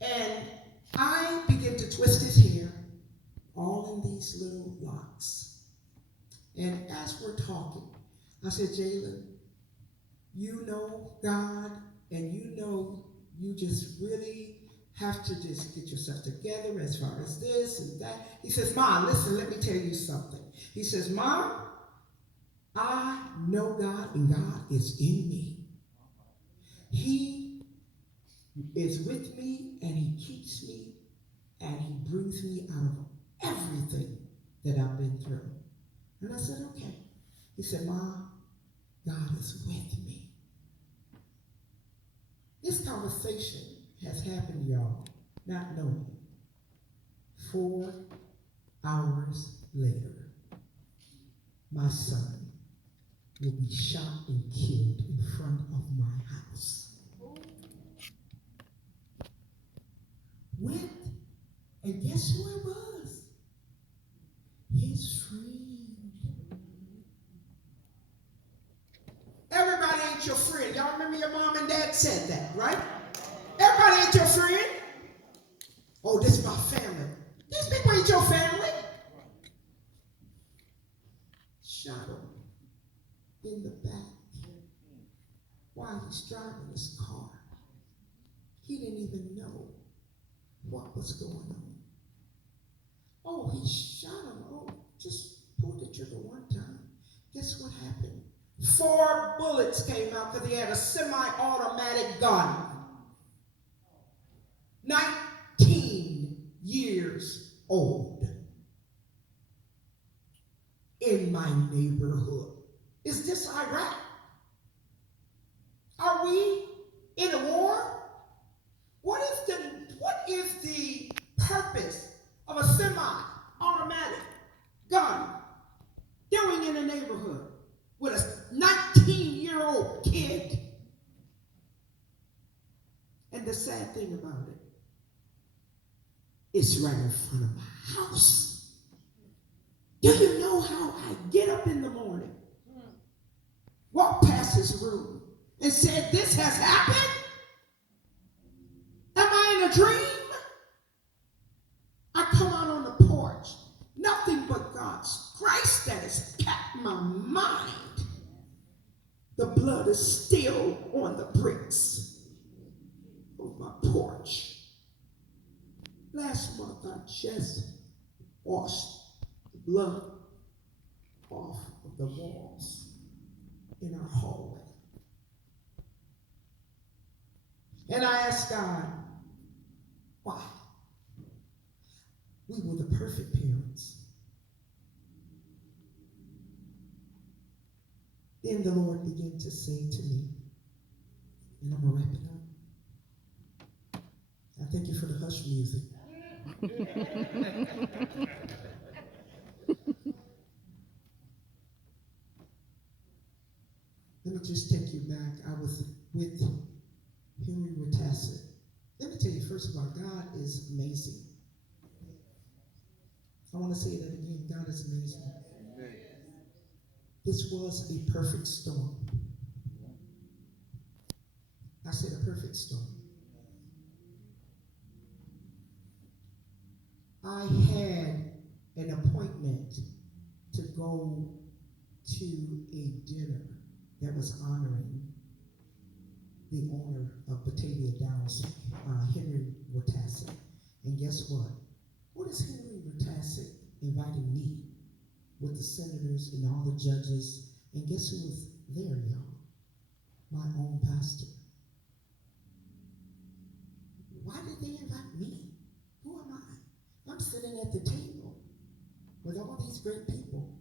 And I began to twist his hair, all in these little locks. And as we're talking, I said, Jalen, you know God, and you know you just really have to just get yourself together as far as this and that. He says, Ma, listen, let me tell you something. He says, Ma, I know God, and God is in me. He is with me, and he keeps me, and he brings me out of everything that I've been through. And I said, okay. He said, Ma, God is with me. This conversation has happened, y'all, not knowing. 4 hours later, my son will be shot and killed in front of my house. Went, and guess who it was? His friend. Everybody ain't your friend. Y'all remember your mom and dad said that, right? Everybody ain't your friend. Oh, this is my family. These people ain't your family. Shot him in the back while he's driving his car. He didn't even know what was going on. Oh, he shot him. Oh, just pulled the trigger one time. Guess what happened? 4 bullets came out because he had a semi-automatic gun. 19 years old. In my neighborhood. Is this Iraq? Are we in a war? What is the purpose of a semi-automatic gun doing in a neighborhood with a 19-year-old kid? And the sad thing about it, it's right in front of my house. Do you know how I get up in the morning, walk past his room, and said, this has happened? Am I in a dream? I come out on the porch, nothing but God's grace that has kept my mind. The blood is still on the bricks of my porch. Last month, I just washed the blood off of the walls in our hallway. And I asked God, why? We were the perfect parents. Then the Lord began to say to me, and I'm going to wrap it up. I thank you for the hush music. Let me just take you back. I was with Henry Wittasset. Let me tell you, first of all, God is amazing. I want to say that again. God is amazing. This was a perfect storm. I said a perfect storm. I had an appointment to go to a dinner that was honoring the owner of Batavia Downs, Henry Wittasset. And guess what? What is Henry Wittasset inviting me with the senators and all the judges? And guess who was there, y'all? My own pastor. Why did they invite me? Who am I? I'm sitting at the table with all these great people.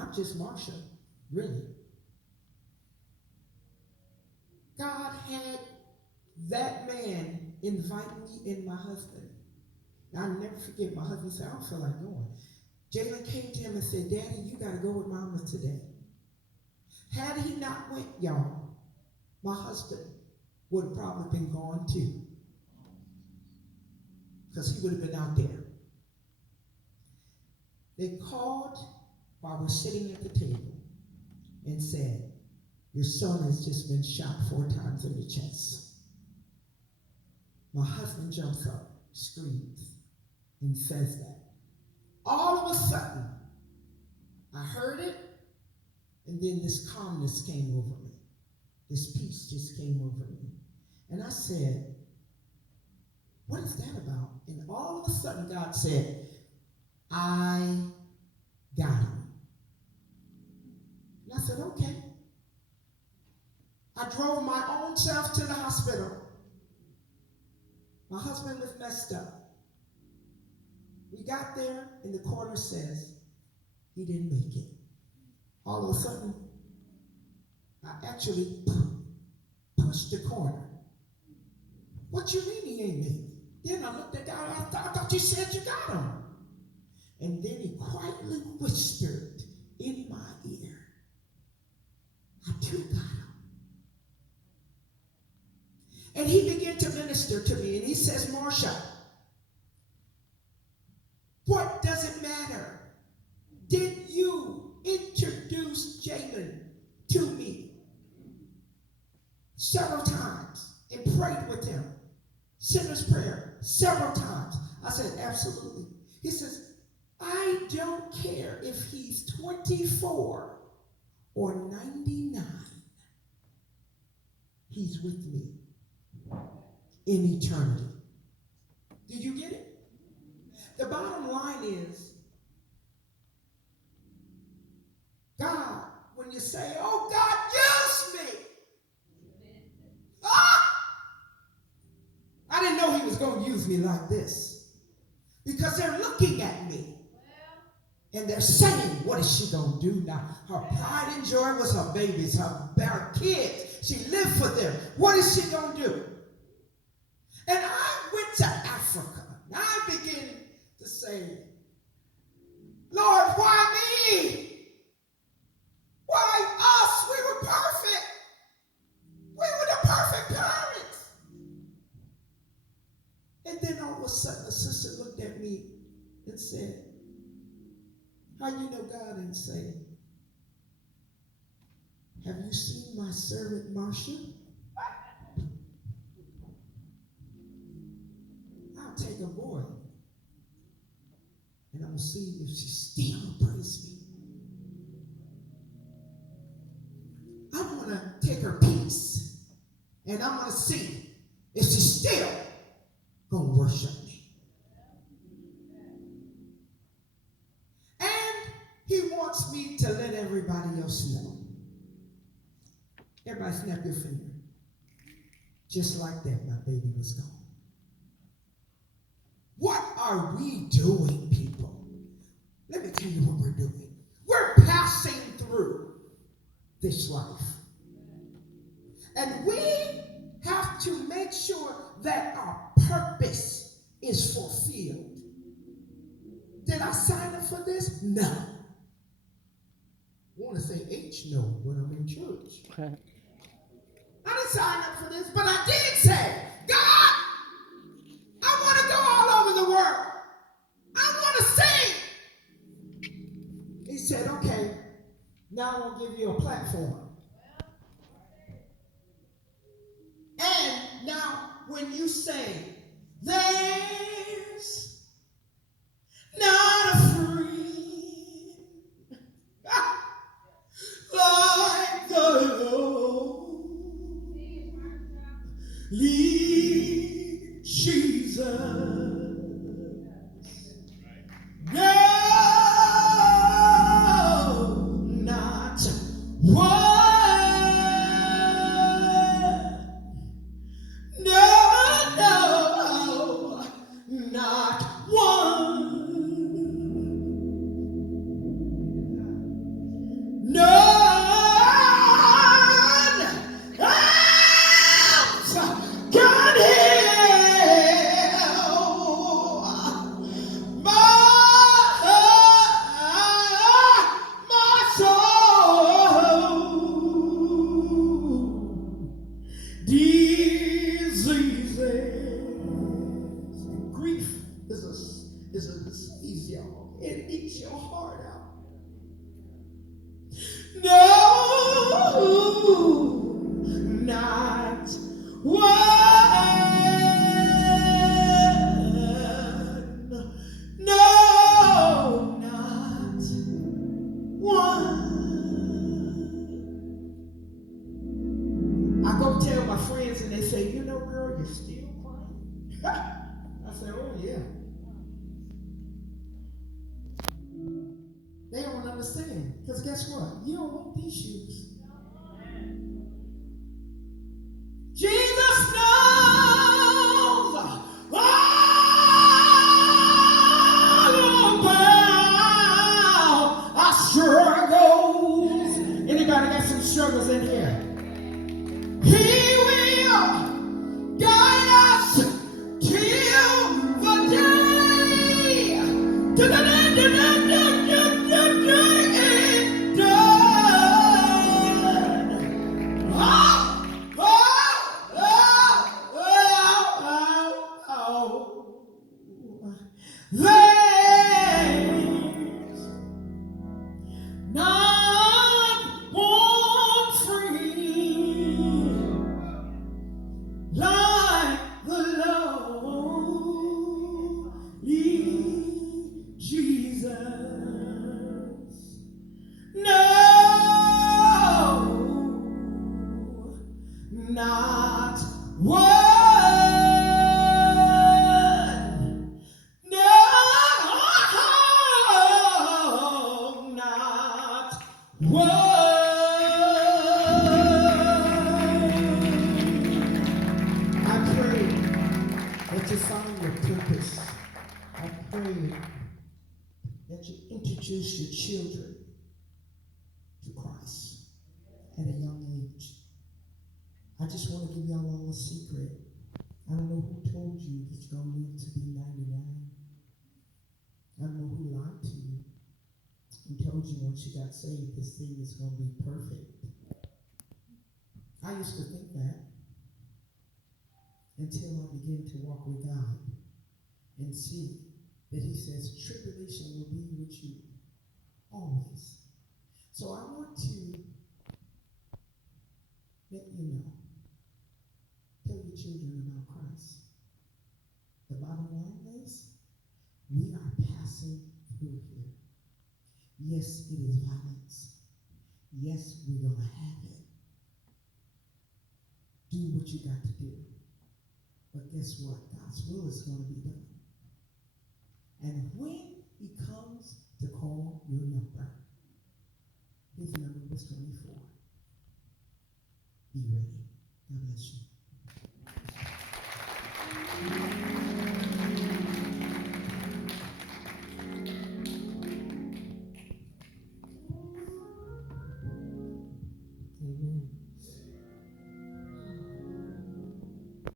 I'm just Marsha, really. God had that man invite me and my husband. I'll never forget, my husband said, I don't feel like going. Jalen came to him and said, Daddy, you got to go with Mama today. Had he not went, y'all, my husband would have probably been gone too. Because he would have been out there. They called while we're sitting at the table and said, your son has just been shot 4 times in the chest. My husband jumps up, screams, and says that. All of a sudden, I heard it, and then this calmness came over me. This peace just came over me. And I said, what is that about? And all of a sudden, God said, I got him. And I said, okay. I drove my own self to the hospital. My husband was messed up. We got there, and the coroner says he didn't make it. All of a sudden, I actually pushed the coroner. What you mean he ain't made it? Then I looked at God, I thought you said you got him. And then he quietly whispered in my ear, I too got him. And he began to minister to me, and he says, Marsha, what does it matter? Did you introduce Jalen to me several times and prayed with him? Sinner's prayer several times. I said, absolutely. He says, I don't care if he's 24 or 99. He's with me in eternity. Do you get it? The bottom line is, God, when you say, oh, God, use me. I didn't know he was going to use me like this. Because they're looking at me. And they're saying, what is she going to do now? Her pride and joy was her babies, her kids. She lived for them. What is she going to do? And I went to Africa. And I began to say, Lord, why me? Why us? We were perfect. We were the perfect parents. And then all of a sudden, the sister looked at me and said, how you know God ain't saying? Have you seen my servant Marsha? I'll take a boy and I'm going to see if she still praise me. I'm going to take her peace and I'm going to see if she's still going to worship me. He wants me to let everybody else know. Everybody snap your finger. Just like that, my baby was gone. What are we doing, people? Let me tell you what we're doing. We're passing through this life. And we have to make sure that our purpose is fulfilled. Did I sign up for this? No. I want to say H no when I'm in church. Okay. I didn't sign up for this, but I did say, God, I want to go all over the world. I want to sing. He said, okay, now I'm going to give you a platform. And now when you say, there's not a friend like the Lord, lead Jesus. No, not one. No, no, not one. Because guess what? You don't want these shoes. Jesus knows all about our struggles. Anybody got some struggles in here? He will guide us till the day. To the day is done. There's not one friend like the lowly Jesus. No, not one. No, not one. I pray that you find your purpose. I pray that you introduce your children to Christ at a young age. I just want to give y'all all a secret. I don't know who told you that you're going to live to be 99. I don't know who lied to you and told you once you got saved this thing is going to be perfect. I used to think that until I began to walk with God and see that he says tribulation will be with you always. So I want to let you know, tell your children about Christ. The bottom line is, we are passing through here. Yes, it is violence. Yes, we're going to have it. Do what you got to do. But guess what? God's will is going to be done. And when he comes to call your number, his number was 24. Be ready. God bless you. Amen.